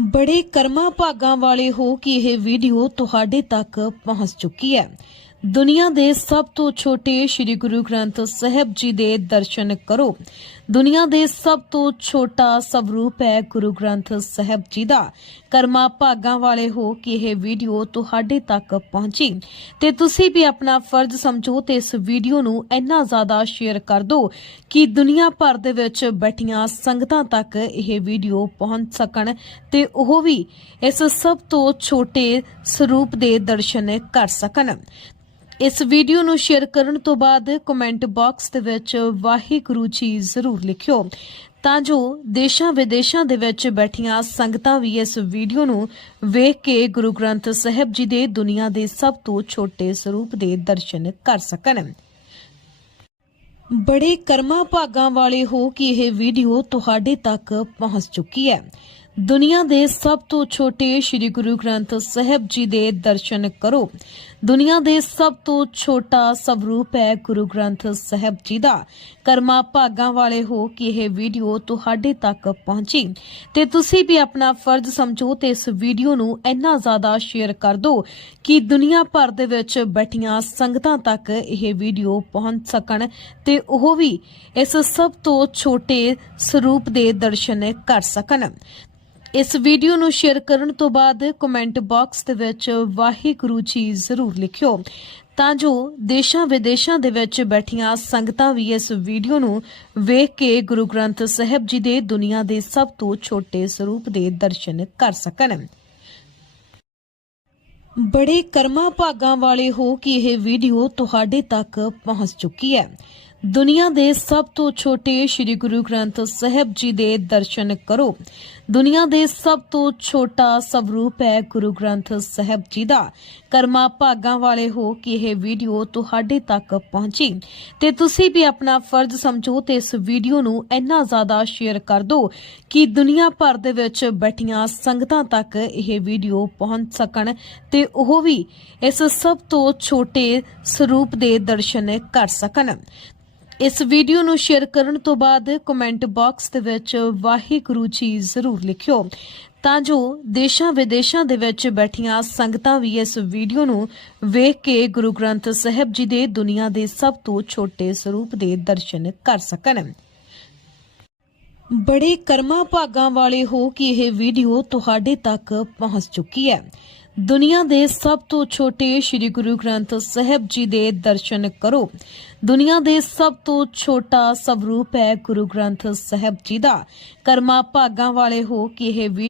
ਬੜੇ ਕਰਮਾ ਭਾਗਾਂ ਵਾਲੇ ਹੋ ਕਿ ਇਹ ਵੀਡੀਓ ਤੁਹਾਡੇ ਤੱਕ ਪਹੁੰਚ ਚੁੱਕੀ ਹੈ। ਦੁਨੀਆ ਦੇ ਸਭ ਤੋਂ ਛੋਟੇ ਸ੍ਰੀ ਗੁਰੂ ਗ੍ਰੰਥ ਸਾਹਿਬ ਜੀ ਦੇ ਦਰਸ਼ਨ ਕਰੋ। ਦੁਨੀਆ ਦੇ ਸਭ ਤੋਂ ਛੋਟਾ ਸਵਰੂਪ ਹੈ ਗੁਰੂ ਗ੍ਰੰਥ ਸਾਹਿਬ ਜੀ ਦਾ। ਕਰਮਾਂ ਭਾਗਾਂ ਵਾਲੇ ਹੋ ਕਿ ਇਹ ਵੀਡੀਓ ਤੁਹਾਡੇ ਤੱਕ ਪਹੁੰਚੀ। ਤੇ ਤੁਸੀਂ ਵੀ ਆਪਣਾ ਫਰਜ਼ ਸਮਝੋ ਤੇ ਇਸ ਵੀਡੀਓ ਨੂੰ ਇੰਨਾ ਜ਼ਿਆਦਾ ਸ਼ੇਅਰ ਕਰ ਦਿਓ ਕਿ ਦੁਨੀਆ ਭਰ ਦੇ ਵਿੱਚ ਬੈਠੀਆਂ ਸੰਗਤਾਂ ਤੱਕ ਇਹ ਵੀਡੀਓ ਪਹੁੰਚ ਸਕਣ ਤੇ ਉਹ ਵੀ ਇਸ ਸਭ ਤੋਂ ਛੋਟੇ ਸਰੂਪ ਦੇ ਦਰਸ਼ਨ ਕਰ ਸਕਣ। ਇਸ ਵੀਡੀਓ ਨੂੰ ਸ਼ੇਅਰ ਕਰਨ ਤੋਂ ਬਾਅਦ ਕਮੈਂਟ ਬਾਕਸ ਦੇ ਵਿੱਚ ਵਾਹਿਗੁਰੂ ਜੀ ਜ਼ਰੂਰ ਲਿਖਿਓ। ਤਾਂ ਜੋ ਦੇਸ਼ਾਂ ਵਿਦੇਸ਼ਾਂ ਦੇ ਵਿੱਚ ਬੈਠੀਆਂ ਸੰਗਤਾਂ ਵੀ ਇਸ ਵੀਡੀਓ ਨੂੰ ਵੇਖ ਕੇ ਗੁਰੂ ਗ੍ਰੰਥ ਸਾਹਿਬ ਜੀ ਦੇ ਦੁਨੀਆ ਦੇ ਸਭ ਤੋਂ ਛੋਟੇ ਸਰੂਪ ਦੇ ਦਰਸ਼ਨ ਕਰ ਸਕਣ। ਬੜੇ ਕਰਮਾ ਭਾਗਾਂ ਵਾਲੇ ਹੋ ਕਿ ਇਹ ਵੀਡੀਓ ਤੁਹਾਡੇ ਤੱਕ ਪਹੁੰਚ ਚੁੱਕੀ ਹੈ। ਦੁਨੀਆ ਦੇ ਸਭ ਤੋਂ ਛੋਟੇ ਸ੍ਰੀ ਗੁਰੂ ਗ੍ਰੰਥ ਸਾਹਿਬ ਜੀ ਦੇ ਦਰਸ਼ਨ ਕਰੋ। ਦੁਨੀਆ ਦੇ ਸਭ ਤੋਂ ਛੋਟਾ ਸਵਰੂਪ ਹੈ ਗੁਰੂ ਗ੍ਰੰਥ ਸਾਹਿਬ ਜੀ ਦਾ। ਕਰਮਾਂ ਭਾਗਾਂ ਵਾਲੇ ਹੋ ਕਿ ਇਹ ਵੀਡੀਓ ਤੁਹਾਡੇ ਤੱਕ ਪਹੁੰਚੀ। ਤੇ ਤੁਸੀਂ ਵੀ ਆਪਣਾ ਫਰਜ਼ ਸਮਝੋ ਤੇ ਇਸ ਵੀਡੀਓ ਨੂੰ ਇੰਨਾ ਜ਼ਿਆਦਾ ਸ਼ੇਅਰ ਕਰ ਦਿਓ ਕਿ ਦੁਨੀਆ ਭਰ ਦੇ ਵਿੱਚ ਬੈਠੀਆਂ ਸੰਗਤਾਂ ਤੱਕ ਇਹ ਵੀਡੀਓ ਪਹੁੰਚ ਸਕਣ ਤੇ ਉਹ ਵੀ ਇਸ ਸਭ ਤੋਂ ਛੋਟੇ ਸਰੂਪ ਦੇ ਦਰਸ਼ਨ ਕਰ ਸਕਣ। ਇਸ ਵੀਡੀਓ ਨੂੰ ਸ਼ੇਅਰ ਕਰਨ ਤੋਂ ਬਾਅਦ ਕਮੈਂਟ ਬਾਕਸ ਦੇ ਵਿੱਚ ਵਾਹਿਗੁਰੂ ਜੀ ਜ਼ਰੂਰ ਲਿਖਿਓ। ਤਾਂ ਜੋ ਦੇਸ਼ਾਂ ਵਿਦੇਸ਼ਾਂ ਦੇ ਵਿੱਚ ਬੈਠੀਆਂ ਸੰਗਤਾਂ ਵੀ ਇਸ ਵੀਡੀਓ ਨੂੰ ਵੇਖ ਕੇ ਗੁਰੂ ਗ੍ਰੰਥ ਸਾਹਿਬ ਜੀ ਦੇ ਦੁਨੀਆ ਦੇ ਸਭ ਤੋਂ ਛੋਟੇ ਸਰੂਪ ਦੇ ਦਰਸ਼ਨ ਕਰ ਸਕਣ। ਬੜੇ ਕਰਮਾਂ ਭਾਗਾਂ ਵਾਲੇ ਹੋ ਕਿ ਇਹ ਵੀਡੀਓ ਤੁਹਾਡੇ ਤੱਕ ਪਹੁੰਚ ਚੁੱਕੀ ਹੈ। ਦੁਨੀਆ ਦੇ ਸਭ ਤੋਂ ਛੋਟੇ ਸ੍ਰੀ ਗੁਰੂ ਗ੍ਰੰਥ ਸਾਹਿਬ ਜੀ ਦੇ ਦਰਸ਼ਨ ਕਰੋ। ਦੁਨੀਆ ਦੇ ਸਭ ਤੋਂ ਛੋਟਾ ਸਵਰੂਪ ਹੈ ਗੁਰੂ ਗ੍ਰੰਥ ਸਾਹਿਬ ਜੀ ਦਾ। ਕਰਮਾ ਭਾਗਾਂ ਵਾਲੇ ਹੋ ਕਿ ਇਹ ਵੀਡੀਓ ਤੁਹਾਡੇ ਤੱਕ ਪਹੁੰਚੀ। ਤੇ ਤੁਸੀਂ ਵੀ ਆਪਣਾ ਫਰਜ਼ ਸਮਝੋ ਤੇ ਇਸ ਵੀਡੀਓ ਨੂੰ ਇੰਨਾ ਜ਼ਿਆਦਾ ਸ਼ੇਅਰ ਕਰ ਦਿਓ ਕਿ ਦੁਨੀਆ ਭਰ ਦੇ ਵਿੱਚ ਬੈਠੀਆਂ ਸੰਗਤਾਂ ਤੱਕ ਇਹ ਵੀਡੀਓ ਪਹੁੰਚ ਸਕਣ ਤੇ ਉਹ ਵੀ ਇਸ ਸਭ ਤੋਂ ਛੋਟੇ ਸਰੂਪ ਦੇ ਦਰਸ਼ਨ ਕਰ ਸਕਣ। ਇਸ ਵੀਡੀਓ ਨੂੰ ਸ਼ੇਅਰ ਕਰਨ ਤੋਂ ਬਾਅਦ ਕਮੈਂਟ ਬਾਕਸ ਦੇ ਵਿੱਚ ਵਾਹਿਗੁਰੂ ਜੀ ਜ਼ਰੂਰ ਲਿਖਿਓ। ਤਾਂ ਜੋ ਦੇਸ਼ਾਂ ਵਿਦੇਸ਼ਾਂ ਦੇ ਵਿੱਚ ਬੈਠੀਆਂ ਸੰਗਤਾਂ ਵੀ ਇਸ ਵੀਡੀਓ ਨੂੰ ਵੇਖ ਕੇ ਗੁਰੂ ਗ੍ਰੰਥ ਸਾਹਿਬ ਜੀ ਦੇ ਦੁਨੀਆ ਦੇ ਸਭ ਤੋਂ ਛੋਟੇ ਸਰੂਪ ਦੇ ਦਰਸ਼ਨ ਕਰ ਸਕਣ। ਬੜੇ ਕਰਮਾਂ ਭਾਗਾਂ ਵਾਲੇ ਹੋ ਕਿ ਇਹ ਵੀਡੀਓ ਤੁਹਾਡੇ ਤੱਕ ਪਹੁੰਚ ਚੁੱਕੀ ਹੈ। ਦੁਨੀਆ ਦੇ ਸਭ ਤੋਂ ਛੋਟੇ ਸ੍ਰੀ ਗੁਰੂ ਗ੍ਰੰਥ ਸਾਹਿਬ ਜੀ ਦੇ ਦਰਸ਼ਨ ਕਰੋ। ਦੁਨੀਆ ਦੇ ਸਭ ਤੋਂ ਛੋਟਾ ਸਵਰੂਪ ਹੈ ਗੁਰੂ ਗ੍ਰੰਥ ਸਾਹਿਬ ਜੀ ਦਾ। ਕਰਮਾ ਭਾਗਾਂ ਵਾਲੇ ਹੋ ਕਿ ਇਹ ਵੀ